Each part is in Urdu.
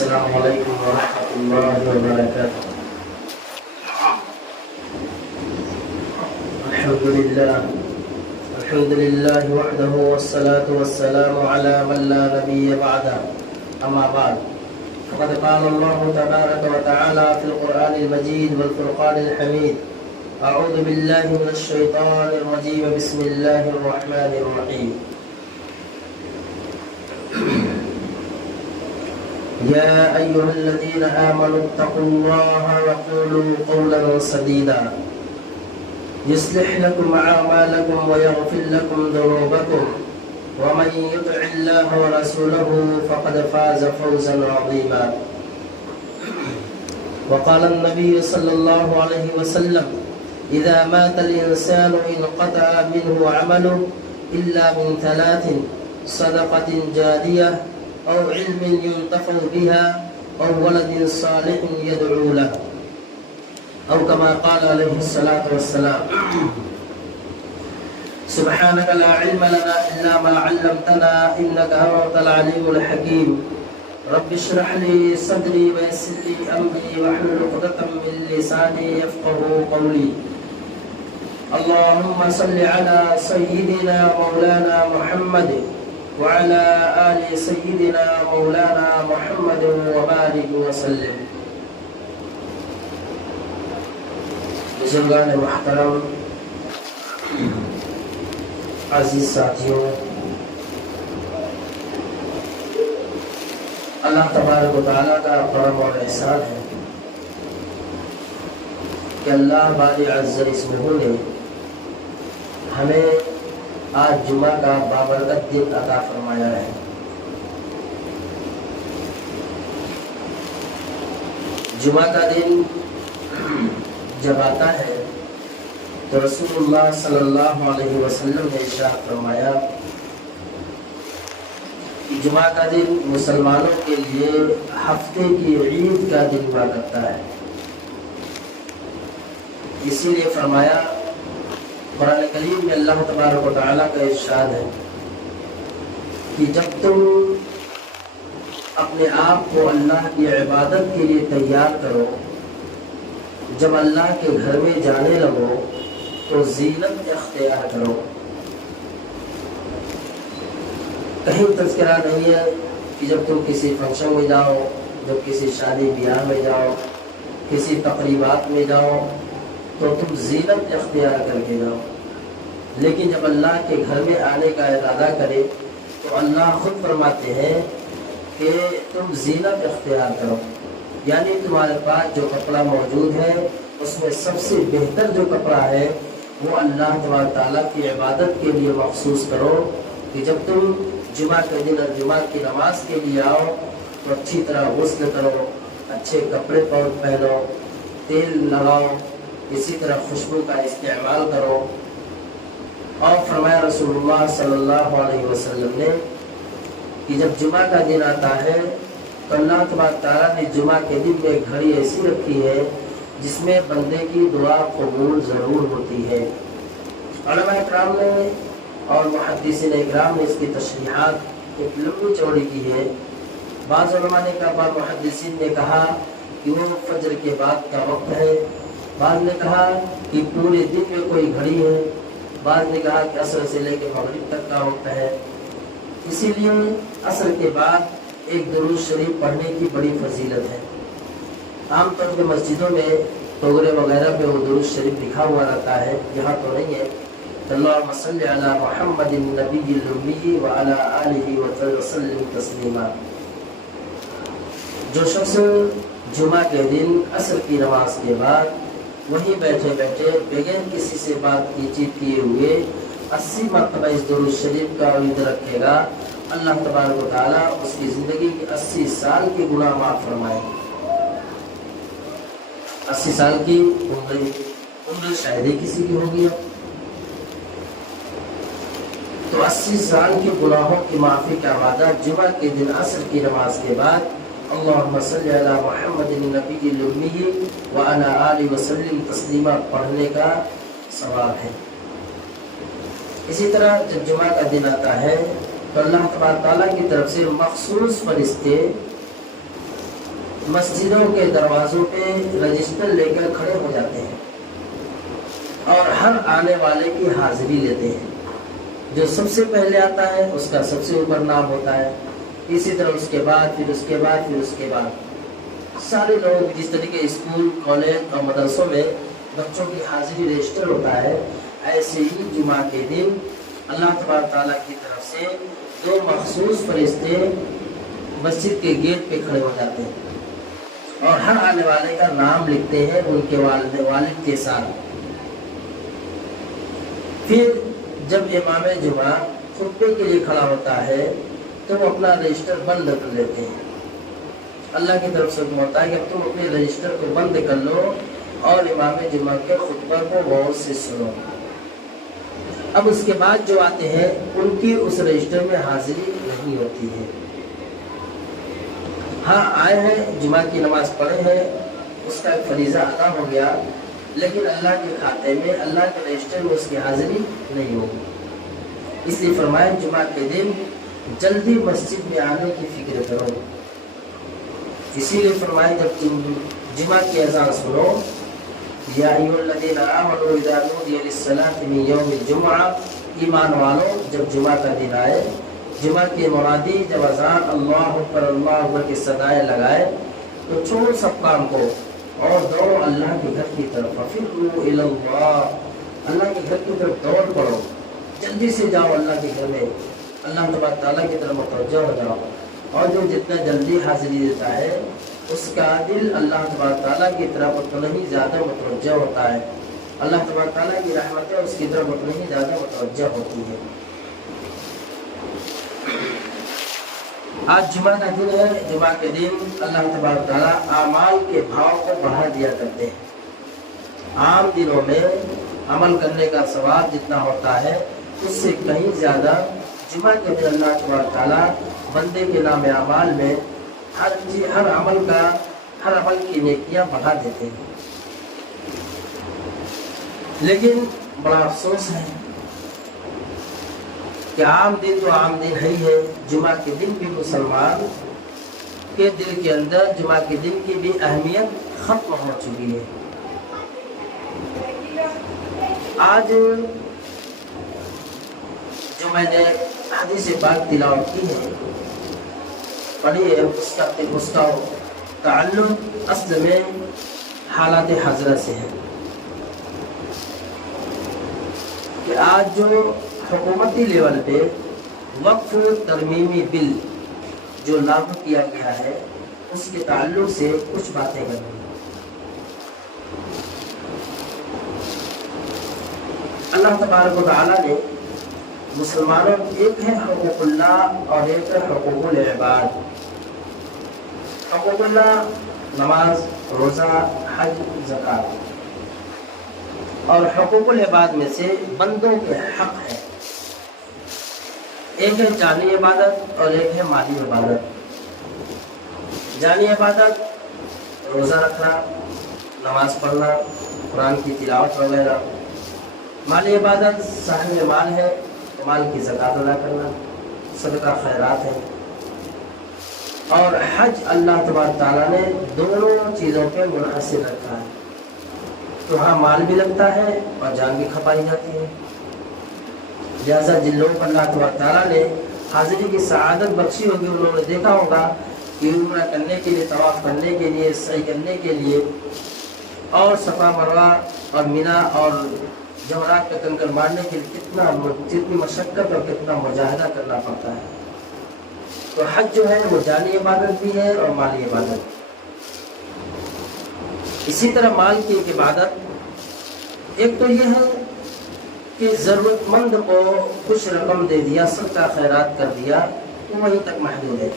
السلام علیکم ورحمۃ اللہ وبرکاتہ۔ الحمد للہ وحدہ والصلاة والسلام علی من لا نبی بعدہ، اما بعد فقد قال اللہ تبارک وتعالی فی القرآن المجید والفرقان الحمید، اعوذ باللہ من الشیطان الرجیم، بسم اللہ الرحمن الرحیم۔ يا أيها الذين آمنوا اتقوا الله وقولوا قولا سديدا يصلح لكم أعمالكم ويغفر لكم ذنوبكم ومن يطع الله ورسوله فقد فاز فوزا عظيما۔ وقال النبي صلى الله عليه وسلم إذا مات الإنسان انقطع منه عمله إلا من ثلاث: صدقة جارية أو علم ينتفع بها أو ولد صالح يدعو له، أو كما قال عليه الصلاة والسلام۔ سبحانك لا علم لنا إلا ما علمتنا إنك أنت العليم الحكيم۔ رب اشرح لي صدري ويسر لي أمري واحلل عقدة من لساني يفقهوا قولي۔ اللهم صل على سيدنا مولانا محمد وعلى آل سيدنا مولانا محمد وبارك وسلم۔ بزرگان محترم، عزیز ساتھیوں، اللہ تبارک و تعالیٰ کا کرم اور احسان ہے کہ اللہ باری عز اسمہ نے ہمیں آج جمعہ کا بابرکت دن عطا فرمایا ہے۔ جمعہ کا دن جب آتا ہے تو رسول اللہ صلی اللہ علیہ وسلم نے ارشاد فرمایا کہ جمعہ کا دن مسلمانوں کے لیے ہفتے کی عید کا دن ہوا کرتا ہے۔ اسی لیے فرمایا، قرآن کریم میں اللہ تبارک و تعالیٰ کا ارشاد ہے کہ جب تم اپنے آپ کو اللہ کی عبادت کے لیے تیار کرو، جب اللہ کے گھر میں جانے لگو تو زینت اختیار کرو۔ کہیں تذکرہ نہیں ہے کہ جب تم کسی فنکشن میں جاؤ، جب کسی شادی بیاہ میں جاؤ، کسی تقریبات میں جاؤ تو تم زینت اختیار کر کے جاؤ، لیکن جب اللہ کے گھر میں آنے کا ارادہ کرے تو اللہ خود فرماتے ہیں کہ تم زینت اختیار کرو، یعنی تمہارے پاس جو کپڑا موجود ہے اس میں سب سے بہتر جو کپڑا ہے وہ اللہ تبارک تعالیٰ کی عبادت کے لیے مخصوص کرو، کہ جب تم جمعہ کے دن اور جمعہ کی نماز کے لیے آؤ تو اچھی طرح غسل کرو، اچھے کپڑے پہنو، تیل لگاؤ، اسی طرح خوشبو کا استعمال کرو۔ اور فرمایا رسول اللہ صلی اللہ علیہ وسلم نے کہ جب جمعہ کا دن آتا ہے تو اللہ تبارک تعالیٰ نے جمعہ کے دن میں گھڑی ایسی رکھی ہے جس میں بندے کی دعا قبول ضرور ہوتی ہے۔ علماء اکرام نے اور محدثین اکرام نے اس کی تشریحات ایک لمبی چوڑی کی ہے۔ بعض علماء نے کہا، بعض محدثین نے کہا کہ وہ فجر کے بعد کا وقت ہے، بعض نے کہا کہ پورے دن میں کوئی گھڑی ہے، بعض نے کہا کہ عصر سے لے کے مغرب تک کا وقت ہے۔ اسی لیے عصر کے بعد ایک درود شریف پڑھنے کی بڑی فضیلت ہے۔ عام طور پہ مسجدوں میں ٹوگرے وغیرہ پہ وہ درود شریف لکھا ہوا رہتا ہے، یہاں تو نہیں ہے۔ اللہم صلی علی محمد النبی الامی وعلی آلہ وسلم تسلیما۔ جو شخص جمعہ کے دن عصر کی نماز کے بعد وہیں بیٹھے بیٹھے بغیر کسی سے بات چیت کیے ہوئے 80 مرتبہ اس درود شریف کا ورد رکھے گا، اللہ تبارک و تعالیٰ اس کی زندگی کے 80 سال کے گناہ معاف فرمائے۔ 80 سال کی عمر شاید ہی کسی کی ہوگی، تو 80 سال کے گناہوں کی معافی کا وعدہ جمعہ کے دن عصر کی نماز کے بعد اللہم صلی علی محمد النبی الامی وعلی آلہ وسلم تسلیما پڑھنے کا ثواب ہے۔ اسی طرح جب جمعہ کا دن آتا ہے تو اللہ تبارک تعالیٰ کی طرف سے مخصوص فرشتے مسجدوں کے دروازوں پہ رجسٹر لے کر کھڑے ہو جاتے ہیں اور ہر آنے والے کی حاضری لیتے ہیں. جو سب سے پہلے آتا ہے اس کا سب سے اوپر نام ہوتا ہے. اسی طرح اس کے بعد پھر اس کے بعد پھر اس کے بعد سارے لوگ جس طریقے اسکول کالج اور مدرسوں میں بچوں کی حاضری رجسٹر ہوتا ہے، ایسے ہی جمعہ کے دن اللہ تبارک تعالیٰ کی طرف سے 2 مخصوص فرشتے مسجد کے گیٹ پہ کھڑے ہو جاتے ہیں اور ہر آنے والے کا نام لکھتے ہیں ان کے والد کے ساتھ. پھر جب امام جمعہ خطبے کے لیے کھڑا ہوتا ہے تو وہ اپنا رجسٹر بند کر لیتے ہیں. اللہ کی طرف سے ہوتا ہے کہ تم اپنے رجسٹر کو بند کر لو اور امام جمعہ کے خطبہ کو غور سے سنو. اب اس کے بعد جو آتے ہیں ان کی اس رجسٹر میں حاضری نہیں ہوتی ہے. ہاں آئے ہیں جمعہ کی نماز پڑھے ہیں، اس کا ایک فریضہ ادا ہو گیا، لیکن اللہ کے کھاتے میں اللہ کے رجسٹر میں اس کی حاضری نہیں ہوگی. اس لیے فرمایا جمعہ کے دن جلدی مسجد میں آنے کی فکر کرو. اسی لیے فرمایا جب تم جمعہ کی اذان سنو، یا ایھا الذین آمنوا اذا نودی للصلاۃ من یوم الجمعہ، ایمان والو جب جمعہ کا دن آئے، جمعہ کے مرادی جب اذان اللہ اکبر کی صدائیں لگائے تو چھوڑو سب کام کو اور دوڑو اللہ کے گھر کی طرف. ففروا الی اللہ، اللہ کے گھر کی طرف دوڑ پڑو، جلدی سے جاؤ اللہ کے گھر میں، اللہ تبارک تعالیٰ کی طرف متوجہ ہو جاؤ. اور جو جتنا جلدی حاضری دیتا ہے اس کا دل اللہ تبارک تعالیٰ کی طرف اتنا ہی زیادہ متوجہ ہوتا ہے. اللہ تبارک تعالیٰ کی رحمتیں اس کی طرف اتنا ہی زیادہ متوجہ ہوتی ہے. آج جمعہ کا دن ہے. جمعہ کے دن اللہ تبارک تعالیٰ اعمال کے بھاؤ کو بڑھا دیا کرتے ہیں. عام دنوں میں عمل کرنے کا ثواب جتنا ہوتا ہے اس سے کہیں زیادہ جمعہ کے دن اللہ تبارک تعالیٰ بندے کے نام اعمال میں ہر عمل کی نیکیاں بڑھا دیتے ہیں. لیکن بڑا افسوس ہے کہ عام دن تو عام دن ہے ہی ہے، جمعہ کے دن بھی مسلمان کے دل کے اندر جمعہ کے دن کی بھی اہمیت ختم ہو چکی ہے. آج جو میں نے حدیث پاک تلاوت کی ہے پڑھی ہے، اس کا تعلق اصل میں حالات حاضرہ سے ہے کہ آج جو حکومتی لیول پہ وقف ترمیمی بل جو لاگو کیا گیا ہے اس کے تعلق سے کچھ باتیں کرنی. اللہ تبارک و تعالیٰ نے مسلمانوں ایک ہے حقوق اللہ اور ایک ہے حقوق العباد. حقوق اللہ نماز، روزہ، حج، زکوٰۃ، اور حقوق العباد میں سے بندوں کے حق ہے. ایک ہے جانی عبادت اور ایک ہے مالی عبادت. جانی عبادت روزہ رکھنا، نماز پڑھنا، قرآن کی تلاوت وغیرہ. مالی عبادت صاحب مال ہے تو مال کی زکوٰۃ ادا کرنا، صدقہ خیرات ہے. اور حج اللہ تبارک تعالیٰ نے دونوں چیزوں پہ منحصر رکھا ہے. تو ہاں مال بھی لگتا ہے اور جان بھی کھپائی جاتی ہے. لہٰذا جن لوگوں کو اللہ تبارک تعالیٰ نے حاضری کی سعادت بخشی ہوگی انہوں نے دیکھا ہوگا کہ عمرہ کرنے کے لیے، طواف کرنے کے لیے، سعی کرنے کے لیے اور صفا مروہ اور مینا اور جمرات پہ کنکر مارنے کے لیے کتنی مشقت اور کتنا مجاہدہ کرنا پڑتا ہے. تو حج جو ہے وہ جانی عبادت بھی ہے اور مالی عبادت. اسی طرح مال کی ایک عبادت ایک تو یہ ہے کہ ضرورت مند کو کچھ رقم دے دیا، صدقہ خیرات کر دیا، وہ وہیں تک محدود ہے.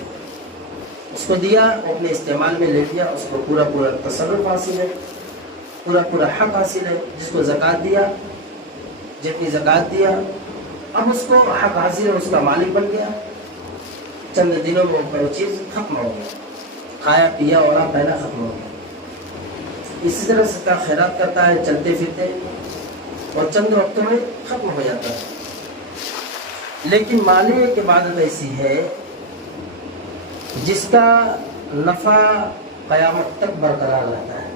اس کو دیا، وہ اپنے استعمال میں لے لیا، اس کو پورا تصرف حاصل ہے، پورا حق حاصل ہے. جس کو زکوٰۃ دیا، جتنی زکوٰۃ دیا، اب اس کو حق حاصل ہے، اس کا مالک بن گیا. چند دنوں میں وہ چیز ختم ہو گیا، کھایا پیا اور پہنا ختم ہو گیا. اسی طرح صدقہ خیرات کرتا ہے چلتے پھرتے اور چند وقتوں میں ختم ہو جاتا ہے. لیکن مالی ایک عبادت ایسی ہے جس کا نفع قیامت تک برقرار رہتا ہے۔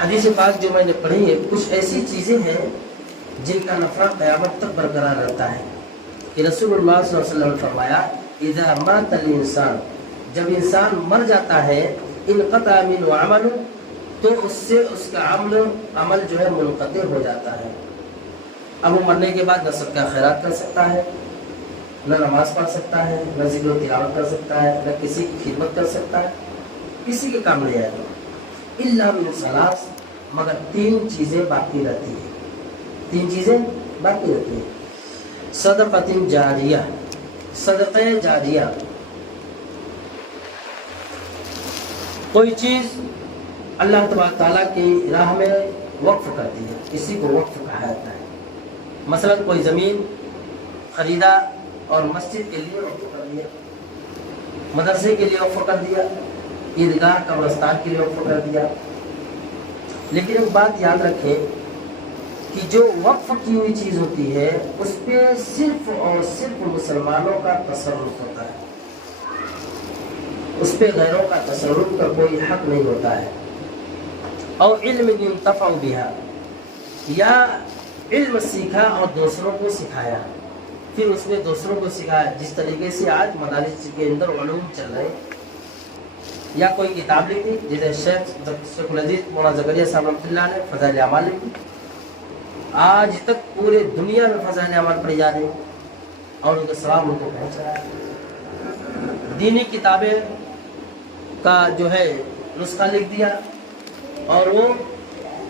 حدیث پاک جو میں نے پڑھی ہے، کچھ ایسی چیزیں ہیں جن کا نفع قیامت تک برقرار رہتا ہے کہ رسول اللہ صلی اللہ علیہ وسلم نے فرمایا اذا مات الانسان، جب انسان مر جاتا ہے، انقطع منه عمل، تو اس سے اس کا عمل جو ہے منقطع ہو جاتا ہے۔ اب وہ مرنے کے بعد نہ صدقہ خیرات کر سکتا ہے، نہ نماز پڑھ سکتا ہے، نہ ذکر و تلاوت کر سکتا ہے، نہ کسی کی خدمت کر سکتا ہے، کسی کے کام نہیں آئے گا۔ الا من ثلاث، مگر 3 چیزیں باقی رہتی ہیں، 3 چیزیں باقی رہتی ہیں۔ صدقۃ جاریہ، صدقہ جاریہ، کوئی چیز اللہ تبارک تعالیٰ کی راہ میں وقف کرتی ہے، اسی کو وقف کہا جاتا ہے۔ مثلا کوئی زمین خریدا اور مسجد کے لیے وقف کر دیا، مدرسے کے لیے وقف کر دیا، عیدگاہ قبرستان کے لیے وقف کر دیا۔ لیکن ایک بات یاد رکھیں کہ جو وقف کی ہوئی چیز ہوتی ہے اس پہ صرف اور صرف مسلمانوں کا تصرف ہوتا ہے، اس پہ غیروں کا تصرف کا کوئی حق نہیں ہوتا ہے۔ اور علم ينتفع بها، یا علم سیکھا اور دوسروں کو سکھایا، پھر اس میں دوسروں کو سکھایا، جس طریقے سے آج مدارس کے اندر علوم چل رہے، یا کوئی کتاب لکھی جیسے شیخ العزیز مولانا زکریا صاحب رحمۃ اللہ نے فضائل اعمال لکھی، آج تک پورے دنیا میں فضائل اعمال پڑھی جا رہی ہیں اور ان کا ثواب ان کو پہنچ رہا ہے۔ دینی کتابیں کا جو ہے نسخہ لکھ دیا اور وہ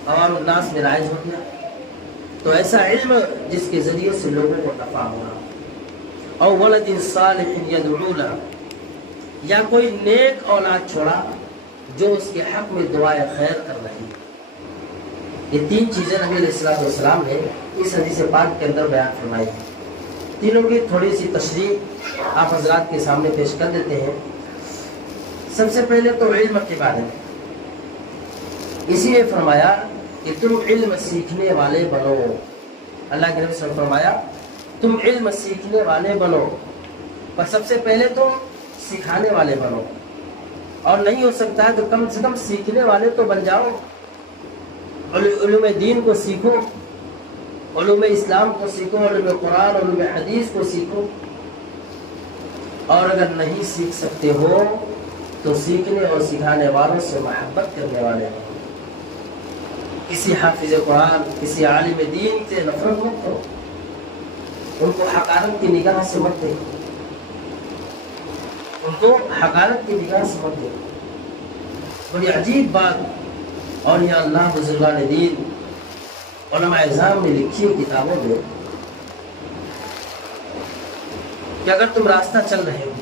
عوام الناس میں رائج ہو گیا، تو ایسا علم جس کے ذریعے سے لوگوں کو نفع ہونا۔ اور ولد صالح یدعو له، یا کوئی نیک اولاد چھوڑا جو اس کے حق میں دعائے خیر کر رہی۔ یہ 3 چیزیں نبی علیہ الصلوۃ والسلام نے اس حدیث پاک کے اندر بیان فرمائی ہیں۔ تینوں کی تھوڑی سی تشریح آپ حضرات کے سامنے پیش کر دیتے ہیں۔ سب سے پہلے تو علم کے بارے میں اسی نے فرمایا کہ تم علم سیکھنے والے بنو، اللہ کے نبی صلی اللہ علیہ وسلم نے فرمایا تم علم سیکھنے والے بنو، پر سب سے پہلے تم سکھانے والے بنو، اور نہیں ہو سکتا ہے تو کم سے کم سیکھنے والے تو بن جاؤ۔ علوم دین کو سیکھو، علوم اسلام کو سیکھو، علوم قرآن، علوم حدیث کو سیکھو، اور اگر نہیں سیکھ سکتے ہو تو سیکھنے اور سکھانے والوں سے محبت کرنے والے ہو۔ کسی حافظ قرآن، کسی عالم دین سے نفرت مت کرو، ان کو حقارت کی نگاہ سے مت دیکھو، ان کو حقارت کی نگاہ سے مت دیکھو۔ بڑی عجیب بات، اور یہ اللہ بزرگان دین علماء اعظام نے لکھی کتابوں میں کہ اگر تم راستہ چل رہے ہو،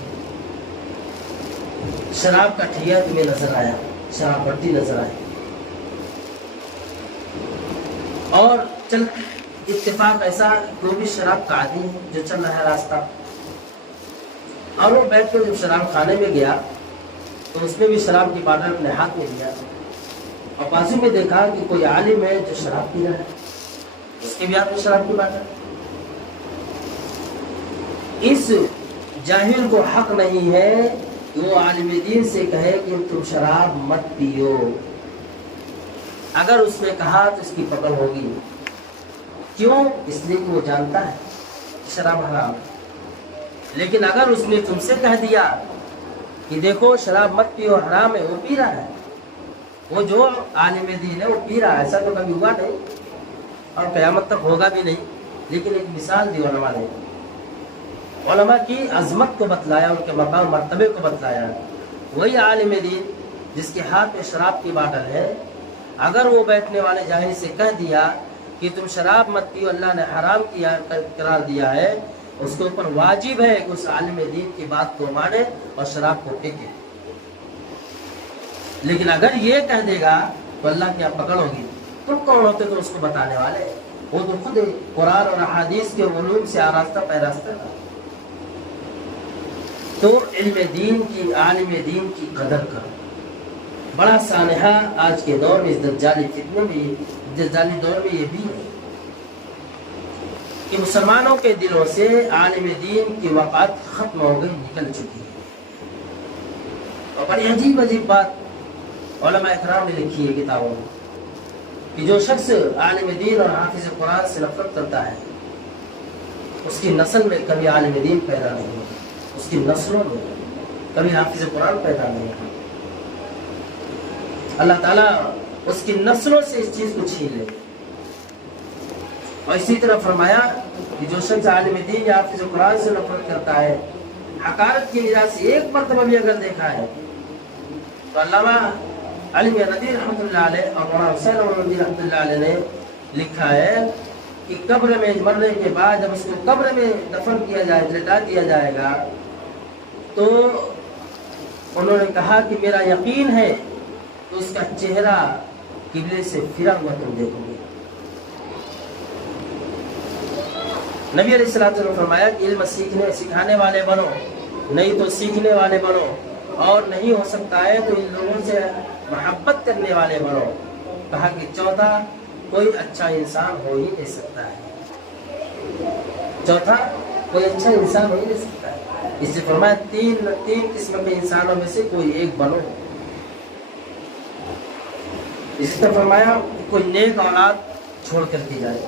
شراب کا ٹھیہ تمہیں نظر آیا، شراب پٹی نظر آئی، اور چل اتفاق ایسا کوئی بھی شراب کا عادی ہے جو چل رہا ہے راستہ، اور وہ بیٹھ کر جب شراب کھانے میں گیا تو اس میں بھی شراب کی باٹل اپنے ہاتھ میں لیا، اور بازو میں دیکھا کہ کوئی عالم ہے جو شراب پی رہا ہے، اس کے بھی ہاتھ میں شراب کی باٹل۔ اس جاہل کو حق نہیں ہے کہ وہ عالم دین سے کہے کہ تم شراب مت پیو، اگر اس نے کہا تو اس کی پکڑ ہوگی، کیوں؟ اس لیے کہ وہ جانتا ہے شراب حرام ہے۔ لیکن اگر اس نے تم سے کہہ دیا کہ دیکھو شراب مت پیو، حرام ہے، وہ پی رہا ہے، وہ جو عالم دین ہے وہ پی رہا ہے، ایسا تو کبھی ہوا نہیں اور قیامت تک ہوگا بھی نہیں، لیکن ایک مثال دی علماء نے، علماء کی عظمت کو بتلایا، ان کے مقام مرتبے کو بتلایا۔ وہی عالم دین جس کے ہاتھ میں شراب کی باٹل ہے، اگر وہ بیٹھنے والے جاہل سے کہہ دیا کہ تم شراب مت پیو، اللہ نے حرام کیا قرار دیا ہے، اس کے اوپر واجب ہے کہ اس عالم دین کی بات کو مانے اور شراب کو پھینکے۔ لیکن اگر یہ کہہ دے گا تو اللہ کی پکڑ ہوگی۔ تم کون ہوتے تو اس کو بتانے والے؟ وہ تو خود قرآن اور احادیث کے علوم سے آراستہ پیراستہ تھا۔ تو علم دین کی، عالم دین کی قدر کرو۔ بڑا سانحہ آج کے دور میں، اس دجالی فتنے میں، دجالی دور میں یہ بھی ہے کہ مسلمانوں کے دلوں سے عالم دین کی وقعت ختم ہو گئی، نکل چکی ہے۔ اور بڑی عجیب عجیب بات علماء اکرام نے لکھی ہے کتابوں میں کہ جو شخص عالم دین اور حافظ قرآن سے نفرت کرتا ہے اس کی نسل میں کبھی عالم دین پیدا نہیں ہوگا، اس کی نسلوں میں کبھی حافظ قرآن پیدا نہیں ہوگا۔ اللہ تعالیٰ اس کی نسلوں سے اس چیز کو چھین لے۔ اور اسی طرح فرمایا کہ جو شخص عالم دین یا حافظ قرآن سے نفرت کرتا ہے، حقارت کی وجہ سے ایک مرتبہ بھی اگر دیکھا ہے تو علامہ علی ندوی رحمۃ اللہ علیہ اور مولانا حسین ندوی رحمۃ اللہ علیہ نے لکھا ہے کہ قبر میں مرنے کے بعد جب اس کو قبر میں دفن کیا جائے، لٹا دیا جائے گا، تو انہوں نے کہا کہ میرا یقین ہے تو اس کا چہرہ قبلے سے پھرا ہوا تم دیکھو گے۔ نبی علیہ الصلوۃ والسلام نے فرمایا کہ علم سکھانے والے بنو، نہیں تو سیکھنے والے بنو، اور نہیں ہو سکتا ہے تو ان لوگوں سے محبت کرنے والے بنو۔ کہا کہ چوتھا، کوئی اچھا انسان ہو ہی نہیں سکتا ہے، چوتھا کوئی اچھا انسان ہو ہی نہیں سکتا ہے۔ اس سے فرمایا تین قسم کے انسانوں میں سے کوئی ایک بنو۔ اس سے فرمایا کوئی نیک اولاد چھوڑ کر دی جائے،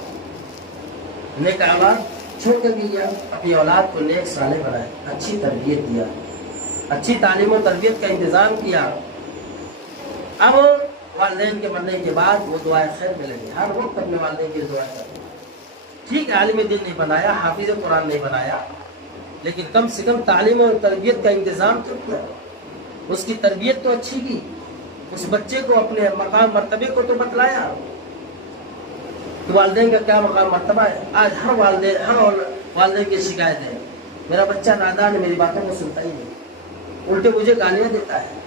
نیک اولاد چھوڑ کر دیا، اپنی اولاد کو نیک صالح بنائے، اچھی تربیت دیا، اچھی تعلیم و تربیت کا انتظام کیا۔ اب والدین کے مرنے کے بعد وہ دعائیں خیر میں لگے، ہر وقت اپنے والدین کی دعائیں کریں۔ ٹھیک ہے، عالم دین نہیں بنایا، حافظ قرآن نہیں بنایا، لیکن کم سے کم تعلیم اور تربیت کا انتظام تو کیا، اس کی تربیت تو اچھی کی، اس بچے کو اپنے مقام مرتبے کو تو بتلایا کہ والدین کا کیا مقام مرتبہ ہے۔ آج ہر والدین کی شکایت ہے، میرا بچہ نادان ہے، میری باتوں کو سنتا ہی نہیں، الٹے مجھے گالیاں دیتا ہے،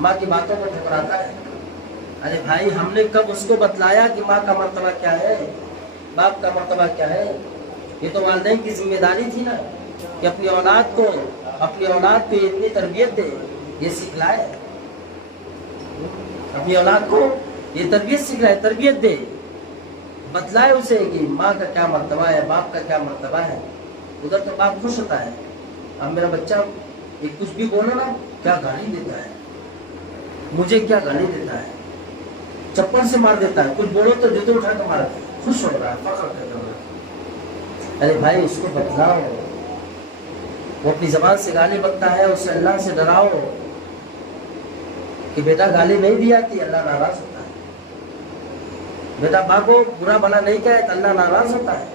ماں کی باتوں کو ٹھکراتا ہے۔ ارے بھائی، ہم نے کب اس کو بتلایا کہ ماں کا مرتبہ کیا ہے، باپ کا مرتبہ کیا ہے؟ یہ تو والدین کی ذمہ داری تھی نا کہ اپنی اولاد کو اتنی تربیت دے، یہ سکھلائے، اپنی اولاد کو یہ تربیت سکھلائے، تربیت دے، بتلائے اسے کہ ماں کا کیا مرتبہ ہے، باپ کا کیا مرتبہ ہے۔ ادھر تو باپ خوش ہوتا ہے، اب میرا بچہ یہ کچھ بھی بولو نا کیا گالی دیتا ہے، مجھے کیا گالی دیتا ہے، چپل سے مار دیتا ہے، کچھ بولو تو جوتے اٹھا کے مارا، خوش ہو رہا ہے، فخر کر رہا ہے۔ ارے بھائی، اس کو بتلاؤ، وہ اپنی زبان سے گالی بکتا ہے، اسے اللہ سے ڈراؤ کہ بیٹا گالی نہیں دی آتی، اللہ ناراض ہوتا ہے، بیٹا ماں کو برا بھلا نہیں کہے تو اللہ ناراض ہوتا ہے،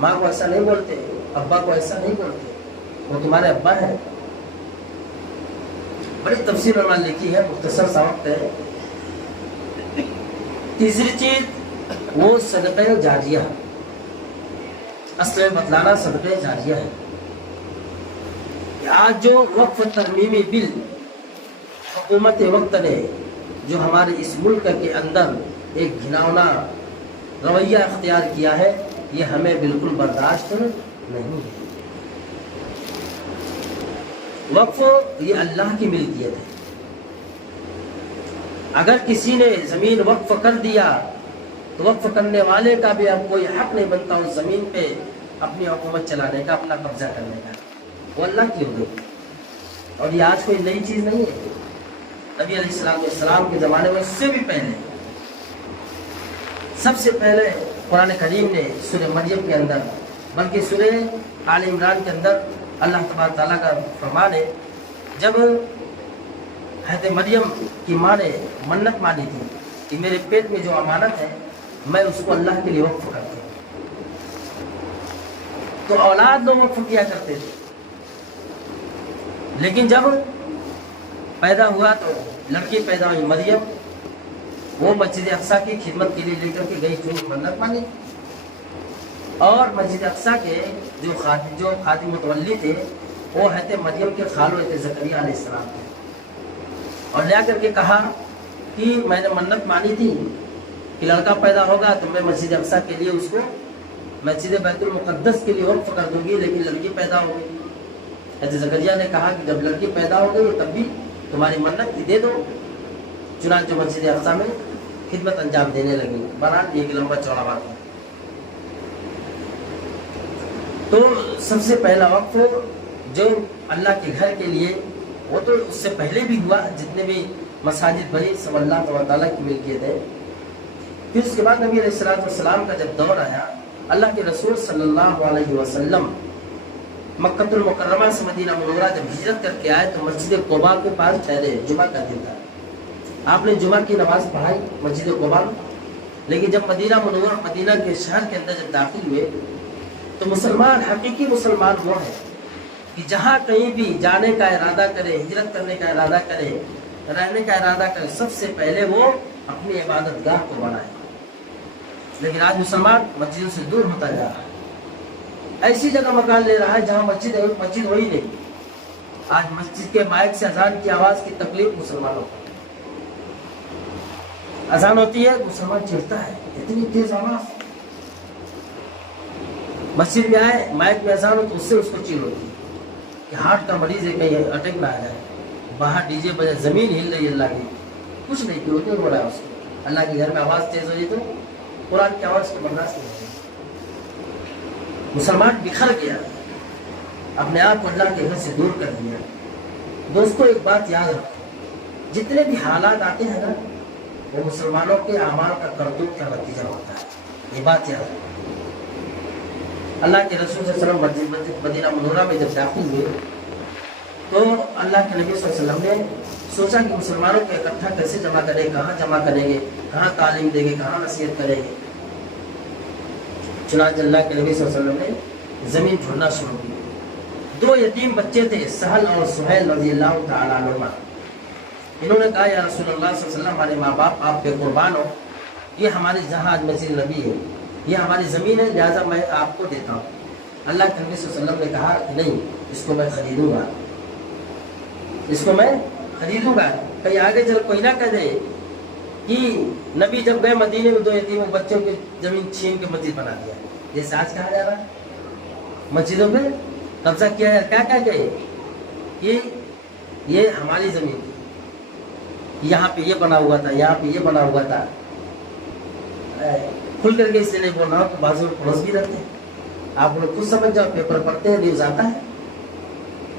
ماں کو ایسا نہیں بولتے، ابا کو ایسا نہیں بولتے، وہ تمہارے ابا ہے۔ بڑی تفصیل علماء نے لکھی ہے، مختصر سا وقت ہے۔ تیسری چیز وہ صدقہ جاریہ، اصل میں بتلانا صدقہ جاریہ ہے۔ آج جو وقف ترمیمی بل حکومت وقت نے جو ہمارے اس ملک کے اندر ایک گھناؤنا رویہ اختیار کیا ہے، یہ ہمیں بالکل برداشت نہیں ہے۔ وقف یہ اللہ کی ملکیت ہے، اگر کسی نے زمین وقف کر دیا تو وقف کرنے والے کا بھی اب کوئی حق نہیں بنتا اس زمین پہ اپنی حکومت چلانے کا، اپنا قبضہ کرنے کا، وہ اللہ کی حدود۔ اور یہ آج کوئی نئی چیز نہیں ہے، نبی علیہ السلام کے زمانے میں اس سے بھی پہلے، سب سے پہلے قرآن کریم نے سورہ مریم کے اندر، بلکہ سورہ آل عمران کے اندر اللہ تبارک تعالیٰ کا فرمان ہے، جب حضرت مریم کی ماں نے منت مانی تھی کہ میرے پیٹ میں جو امانت ہے میں اس کو اللہ کے لیے وقف کرتی ہوں، تو اولاد لوگ وقف کیا کرتے تھے، لیکن جب پیدا ہوا تو لڑکی پیدا ہوئی مریم، وہ مسجد اقصیٰ کی خدمت کے لیے لے کر کے گئی، جو منت مانی، اور مسجد اقصیٰ کے جو خادم متولی تھے وہ حضرت مریم کے خالو حضرت زکریا علیہ السلام تھے، اور لے کر کے کہا کہ میں نے منت مانی تھی کہ لڑکا پیدا ہوگا تو میں مسجد اقصیٰ کے لیے اس کو مسجد بیت المقدس کے لیے وقف کر دوں گی، لیکن لڑکی پیدا ہو گئی۔ حضرت زکریا نے کہا کہ جب لڑکی پیدا ہو گئی تب بھی تمہاری منت دے دو، چنانچہ مسجد اقصیٰ میں خدمت انجام دینے لگی۔ بہرحال ایک لمبا چوڑا بات ہے۔ تو سب سے پہلا وقف جو اللہ کے گھر کے لیے وہ تو اس سے پہلے بھی ہوا، جتنے بھی مساجد بنی سب اللہ تعالیٰ کی ملکیت ہے۔ پھر اس کے بعد نبی علیہ السلام کا جب دور آیا، اللہ کے رسول صلی اللہ علیہ وسلم مکہ المکرمہ سے مدینہ منورہ جب ہجرت کر کے آئے تو مسجد قباء کے پاس ٹھہرے، جمعہ کا دن تھا۔ آپ نے جمعہ کی نماز پڑھائی مسجد قباء، لیکن جب مدینہ منورہ مدینہ کے شہر کے اندر جب داخل ہوئے تو مسلمان، حقیقی مسلمان وہ ہے کہ جہاں کہیں بھی جانے کا ارادہ کرے، ہجرت کرنے کا ارادہ کرے، رہنے کا ارادہ کرے، سب سے پہلے وہ اپنی عبادت گاہ کو بنائے۔ لیکن آج مسلمان مسجدوں سے دور ہوتا جا رہا ہے، ایسی جگہ مکان لے رہا ہے جہاں مسجد وہی نہیں۔ آج مسجد کے مائک سے اذان کی آواز کی تکلیف مسلمانوں کو، اذان ہوتی ہے مسلمان چڑھتا ہے، اتنی تیز آواز، مسجد میں آئے مائک میں اذان ہو تو اس سے اس کو چیڑ ہوتی ہے کہ ہارٹ کا مریض ہے، کہیں اٹیک نہ آ جائے، باہر ڈی جے بجے، زمین ہل رہی ہے اللہ کی، کچھ نہیں کیوں نہیں ہو رہا ہے اس کو۔ اللہ کے گھر میں آواز تیز ہو جائے تو قرآن کی آواز کو برداشت نہیں ہوتی۔ مسلمان بکھر گیا، اپنے آپ کو اللہ کے گھر سے دور کر دیا۔ دوستو ایک بات یاد رکھو، جتنے بھی حالات آتے ہیں نا وہ مسلمانوں کے اعمال کا کرتوت کا نتیجہ ہوتا ہے، یہ بات یاد رکھو۔ اللہ کے رسول صلی اللہ علیہ وسلم مدینہ منورہ میں جب داخل ہوئے تو اللہ کے نبی صلی اللہ علیہ وسلم نے سوچا کہ مسلمانوں کو اکٹھا کیسے جمع کریں، کہاں جمع کریں گے، کہاں تعلیم دیں گے، کہاں نصیحت کریں گے۔ چنانچہ اللہ کے نبی صلی اللہ علیہ وسلم نے زمین ڈھونڈنا شروع کی۔ دو یتیم بچے تھے، سہل اور سہیل رضی اللہ تعالیٰ عنہما۔ انہوں نے کہا یا رسول اللہ صلی اللہ علیہ وسلم، ہمارے ماں باپ آپ پہ قربان ہو، یہ ہماری جہاں آج مسجد نبی ہے، یہ ہماری زمین ہے، لہٰذا میں آپ کو دیتا ہوں۔ اللہ کے نبی صلی اللہ علیہ وسلم نے کہا کہ نہیں، اس کو میں خریدوں گا، اس کو میں خریدوں گا۔ کہیں آگے چل کوئی نہ کہہ دے کہ نبی جب گئے مدینے میں دو یتیموں بچوں کی زمین چھین کے مسجد بنا دیا، جیسے آج کہا جا رہا ہے مسجدوں پہ قبضہ کیا ہے۔ کیا کہہ گئے کہ یہ ہماری زمین تھی، یہاں پہ یہ بنا ہوا تھا، یہاں پہ یہ بنا ہوا تھا۔ کھل کر کے اس لیے نہیں بول رہا ہوں کہ بازو پڑوس بھی رہتے ہیں، آپ لوگ خود سمجھ جاؤ، پیپر پڑھتے ہیں، نیوز آتا ہے۔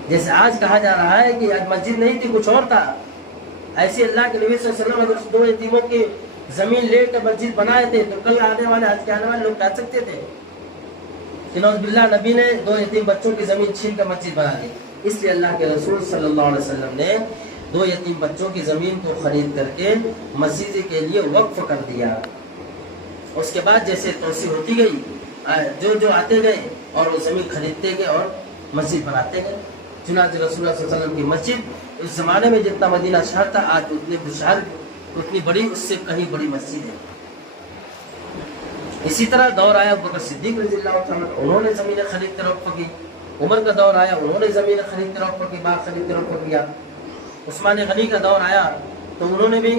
جیسے آج کہا جا رہا ہے کہ آج مسجد نہیں تھی، کچھ اور تھا، ایسے اللہ کے نبی صلی اللہ علیہ وسلم اگر دو یتیموں کی زمین لے کر مسجد بنائے تھے تو کل آنے والے، آج کے آنے والے لوگ کہہ سکتے تھے کہ نعوذ باللہ نبی نے دو یتیم بچوں کی زمین چھین کر مسجد بنا دی۔ اس لیے اللہ کے رسول صلی اللہ علیہ وسلم نے دو یتیم بچوں کی زمین کو خرید کر کے مسجد کے لیے وقف کر دیا۔ اس کے بعد جیسے توسیع ہوتی گئی، جو آتے گئے اور وہ زمین خریدتے گئے اور مسجد بناتے گئے۔ چنانچہ رسول اللہ صلی اللہ علیہ وسلم کی مسجد اس زمانے میں جتنا مدینہ شہر تھا، آج اتنی بڑی، اس سے کہیں بڑی مسجد ہے۔ اسی طرح دور آیا ابو بکر صدیق رضی اللہ تعالیٰ، انہوں نے زمینیں خرید کر وقف کی۔ عمر کا دور آیا، انہوں نے زمینیں خرید کر وقف کی، باغ خرید کر وقف کیا۔ عثمان غنی کا دور آیا تو انہوں نے بھی،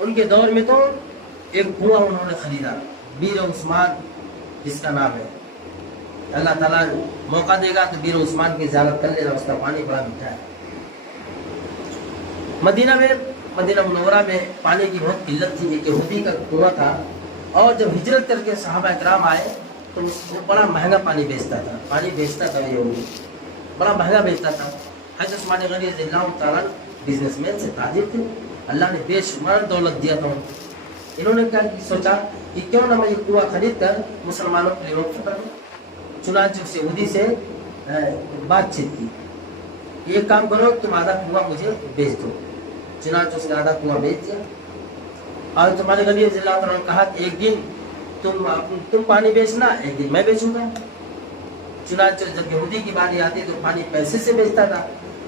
ان کے دور میں تو ایک کنواں انہوں نے خریدا، بیر عثمان جس کا نام ہے۔ اللہ تعالیٰ موقع دے گا تو بیر عثمان کی زیارت کر لینا، اس کا پانی بڑا میٹھا ہے۔ مدینہ منورہ میں پانی کی بہت قلت تھی، ایک یہودی کا کنواں تھا، اور جب ہجرت کر کے صحابہ اکرام آئے تو وہ بڑا مہنگا پانی بیچتا تھا یہودی، بڑا مہنگا بیچتا تھا۔ حضرت عثمان غنی رضی اللہ تعالیٰ بزنس مین سے تاجر تھے، اللہ نے بے شمار دولت دیا تھا ان کو۔ انہوں نے کیا سوچا کہ کیوں نہ میں یہ کنواں خرید کر مسلمانوں کے لیے وقف کر دوں۔ چنانچہ اس یہودی سے بات چیت کی، یہ کام کرو، تم آدھا کنواں مجھے بیچ دو۔ چنانچہ اس نے آدھا کنواں بیچ دیا، اور تمہارے غنی رضی اللہ عنہ نے کہا کہ ایک دن تم پانی بیچنا، ایک دن میں بیچوں گا۔ چنانچہ جب یہودی کی باری آتی تو پانی پیسے سے بیچتا تھا،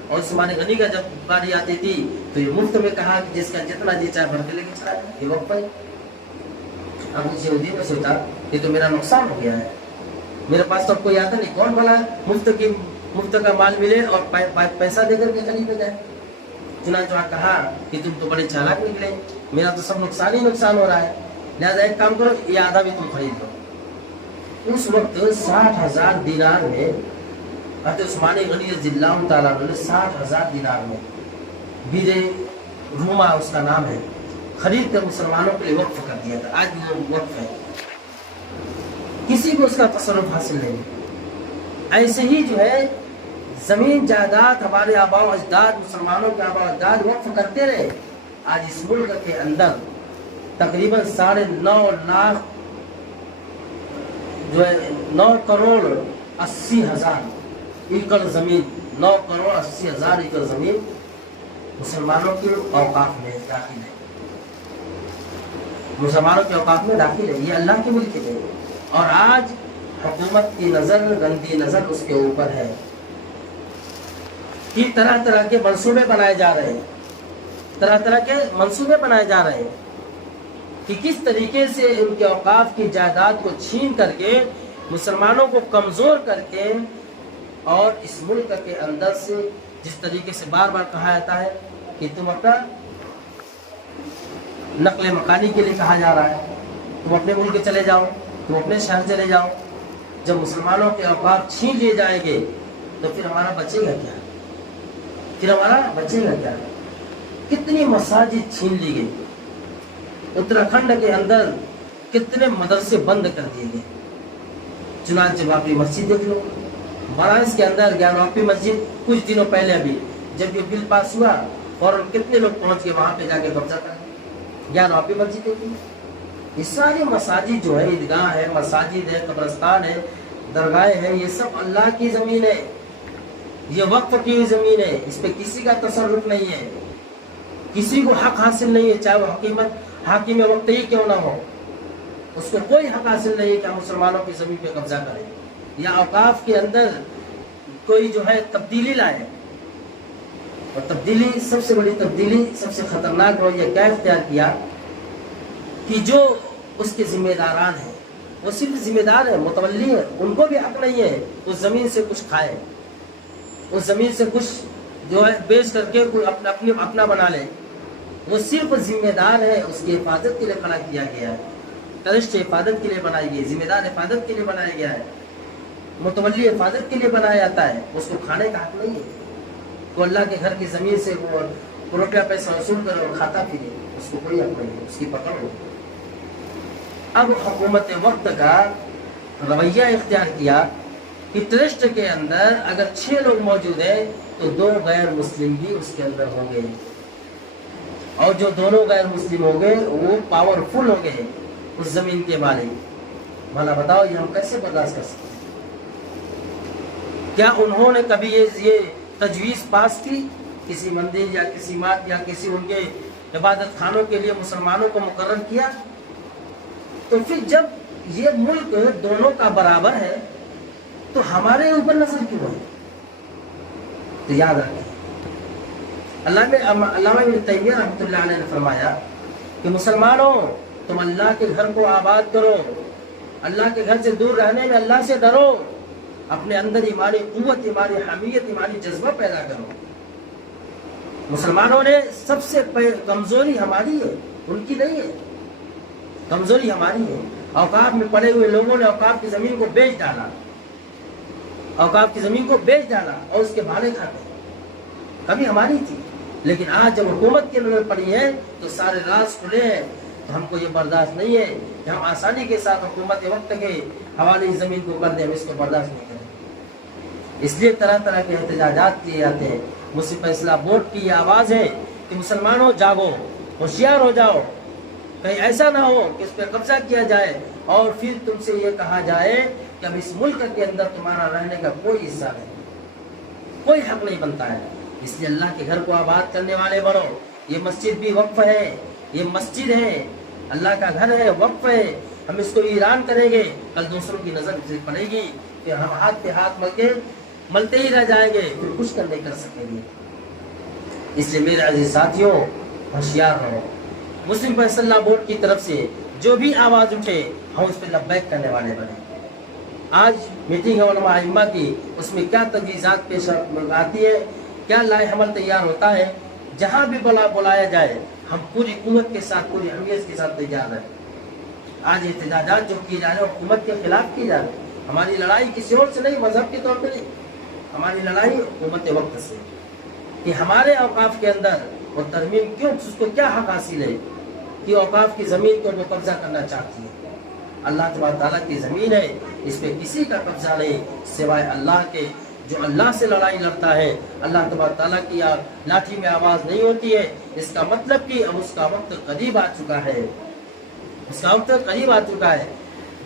اور عثمان غنی کا جب باری آتی تھی تو یہ مفت میں کہا کہ جس کا جتنا جی چاہے بھر کے لے کے چلا جائے، یہ وقت پہ۔ اب اس یہودی نے سوچا کہ تو میرا نقصان ہو گیا ہے، میرے پاس تو کوئی آتا نہیں، کون بھلا مفت کا مال ملے اور پیسہ دے کر کے خرید پہ جائے۔ چنانچہ وہاں کہا کہ تم تو بڑے چالاک نکلے، میرا تو سب نقصان ہی نقصان ہو رہا ہے، لہٰذا ایک کام کرو، یہ آدھا بھی تم خرید لو۔ اس وقت 60,000 دینار میں حضرت عثمان غنی رضی اللہ تعالیٰ نے 60,000 دینار میں بیر روما اس کا نام ہے، خرید کر مسلمانوں کے لیے وقف کر دیا تھا۔ آج بھی وہ وقف ہے، کسی کو اس کا تصرف حاصل نہیں۔ ایسے ہی جو ہے زمین جائیداد ہمارے آباء و اجداد مسلمانوں کے آباء و اجداد وقف کرتے رہے. آج اس ملک کے اندر تقریباً 9.5 لاکھ جو ہے 9,80,000 ایکڑ زمین 9,80,000 ایکڑ زمین مسلمانوں کے اوقاف میں داخل ہے. مسلمانوں کے اوقاف میں داخل ہے. یہ اللہ کے ملک ہے. اور آج حکومت کی نظر گندی نظر اس کے اوپر ہے کہ طرح طرح کے منصوبے بنائے جا رہے ہیں. طرح طرح کے منصوبے بنائے جا رہے ہیں کہ کس طریقے سے ان کے اوقاف کی جائیداد کو چھین کر کے مسلمانوں کو کمزور کر کے اور اس ملک کے اندر سے جس طریقے سے بار بار کہا جاتا ہے کہ تم اپنا نقل مکانی کے لیے کہا جا رہا ہے, تم اپنے ملک چلے جاؤ, تم اپنے شہر چلے جاؤ. جب مسلمانوں کے اوقاف چھین لیے جائیں گے تو پھر ہمارا بچے گا کیا؟ پھر ہمارا بچے گا کیا؟ کتنی مساجد چھین لی گئی. اتراکھنڈ کے اندر کتنے مدرسے بند کر دیے گئے. چنانچہ بابری مسجد دیکھ لو, وارانسی کے اندر گیانواپی مسجد کچھ دنوں پہلے ابھی جب یہ بل پاس ہوا فوراً کتنے لوگ پہنچ کے وہاں پہ جا کے قبضہ کر گیانواپی مسجد دیکھ لو. یہ ساری مساجد جو ہے, عیدگاہ ہے, مساجد ہے, قبرستان ہے, درگاہیں ہیں, یہ سب اللہ کی زمین ہے. یہ وقف کی ہوئی زمین ہے. اس پہ کسی کا تصرف نہیں ہے, کسی کو حق حاصل نہیں ہے, چاہے وہ حاکم وقت ہی کیوں نہ ہو. اس کو کوئی حق حاصل نہیں ہے کہ مسلمانوں کی زمین پہ قبضہ کرے یا اوقاف کے اندر کوئی جو ہے تبدیلی لائے. اور تبدیلی, سب سے بڑی تبدیلی, سب سے خطرناک رویہ کیا اختیار کیا کہ جو اس کے ذمہ داران ہیں وہ صرف ذمہ دار ہیں, متولی ہیں, ان کو بھی حق نہیں ہے اس زمین سے کچھ کھائے, اس زمین سے کچھ جو ہے بیچ کر کے کوئی اپنا بنا لے. وہ صرف ذمہ دار ہے, اس کی حفاظت کے لیے کھڑا کیا گیا ہے. ٹرسٹ حفاظت کے لیے بنائی گئی, ذمہ دار حفاظت کے لیے بنایا گیا ہے, متولی حفاظت کے لیے بنایا جاتا ہے. اس کو کھانے کا حق نہیں ہے. تو اللہ کے گھر کی زمین سے وہ روپیہ پیسہ وصول کرے اور کھاتا پھرے, اس کو کوئی حق نہیں ہے, اس کی پکڑ ہو. اب حکومت وقت کا رویہ اختیار کیا کہ ٹرسٹ کے اندر اگر 6 لوگ موجود ہیں تو 2 غیر مسلم بھی اس کے اندر ہوں گے, اور جو دونوں غیر مسلم ہوں گے وہ پاورفل ہوں گے اس زمین کے مالک. بھلا بتاؤ یہ ہم کیسے برداشت کر سکتے ہیں؟ کیا انہوں نے کبھی یہ تجویز پاس کی کسی مندر یا کسی مات یا کسی ان کے عبادت خانوں کے لیے مسلمانوں کو مقرر کیا؟ تو پھر جب یہ ملک دونوں کا برابر ہے تو ہمارے اوپر نظر کیوں ہے؟ تو یاد رکھیں, علامہ ابن تیمیہ رحمۃ اللہ علیہ نے فرمایا کہ مسلمانوں تم اللہ کے گھر کو آباد کرو, اللہ کے گھر سے دور رہنے میں اللہ سے ڈرو, اپنے اندر ایمانی قوت, ایمانی حمیت, ایمانی جذبہ پیدا کرو. مسلمانوں نے سب سے کمزوری ہماری ہے, ان کی نہیں ہے. کمزوری ہماری ہے. اوقاف میں پڑے ہوئے لوگوں نے اوقاف کی زمین کو بیچ ڈالا, اوقاف کی زمین کو بیچ ڈالا اور اس کے بھالے کھاتے. کبھی ہماری تھی, لیکن آج جب حکومت کی نظر پڑی ہے تو سارے راز کھلے ہیں. تو ہم کو یہ برداشت نہیں ہے کہ ہم آسانی کے ساتھ حکومت وقت کے حوالے زمین کو کر دیں, ہم اس کو برداشت نہیں کریں. اس لیے طرح طرح کے احتجاجات کیے جاتے ہیں. مسلم فیصلہ بورڈ کی یہ آواز ہے کہ مسلمانوں جاگو, ہوشیار ہو جاؤ, کہیں ایسا نہ ہو کہ اس پہ قبضہ کیا جائے اور پھر تم سے یہ کہا جائے کہ اب اس ملک کے اندر تمہارا رہنے کا کوئی حصہ نہیں, کوئی حق نہیں بنتا ہے. اس لیے اللہ کے گھر کو آباد کرنے والے بڑھو. یہ مسجد بھی وقف ہے, یہ مسجد ہے, اللہ کا گھر ہے, وقف ہے. ہم اس کو ویران کریں گے, کل دوسروں کی نظر سے پڑے گی کہ ہم ہاتھ پہ ہاتھ ملتے ہی رہ جائیں گے, پھر کچھ نہیں کر سکیں گے. اس لیے میرے عزیز ساتھیوں, ہوشیار رہو. مسلم فیصلہ بورڈ کی طرف سے جو بھی آواز اٹھے ہم اس پہ لبیک کرنے والے بنے. آج میٹنگ ہے علماء ائمہ کی, اس میں کیا تجویزات پیش آتی ہے, کیا لائے عمل تیار ہوتا ہے. جہاں بھی بلایا جائے ہم پوری قوت کے ساتھ, پوری اہمیت کے ساتھ تیار ہیں. آج احتجاجات جو کی جا رہے ہیں حکومت کے خلاف کی جا رہی ہے. ہماری لڑائی کسی اور سے نہیں, مذہب کے طور پہ نہیں, ہماری لڑائی حکومت وقت سے کہ ہمارے اوقاف کے اندر وہ ترمیم کیوں, اس کو کیا حق حاصل ہے کہ اوقاف کی زمین کو وہ قبضہ کرنا چاہتی ہے. اللہ تبارک تعالیٰ کی زمین ہے, اس پہ کسی کا قبضہ نہیں سوائے اللہ کے. جو اللہ سے لڑائی لڑتا ہے اللہ تبارک تعالیٰ کی لاٹھی میں آواز نہیں ہوتی ہے، اس کا مطلب کہ اب اس کا وقت قریب آ چکا ہے، اس کا وقت قریب آ چکا ہے۔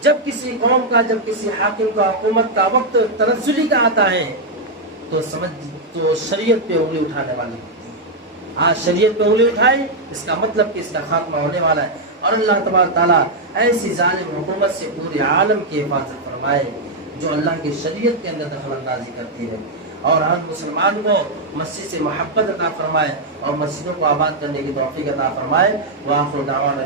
جب کسی قوم کا، جب کسی حاکم کا، حکومت کا وقت تنزلی کا آتا ہے تو شریعت پہ انگلی اٹھانے والی ہوتی ہے۔ آج شریعت پہ انگلی اٹھائے، اس کا مطلب کہ اس کا خاتمہ ہونے والا ہے، اور اللہ تبارک تعالیٰ ایسی ظالم حکومت سے پورے عالم کی حفاظت فرمائے جو اللہ کی شریعت کے اندر دخل اندازی کرتی ہے، اور ہر مسلمان کو مسجد سے محبت عطا فرمائے اور مسجدوں کو آباد کرنے کی توفیق عطا فرمائے۔ وآخر دعوانا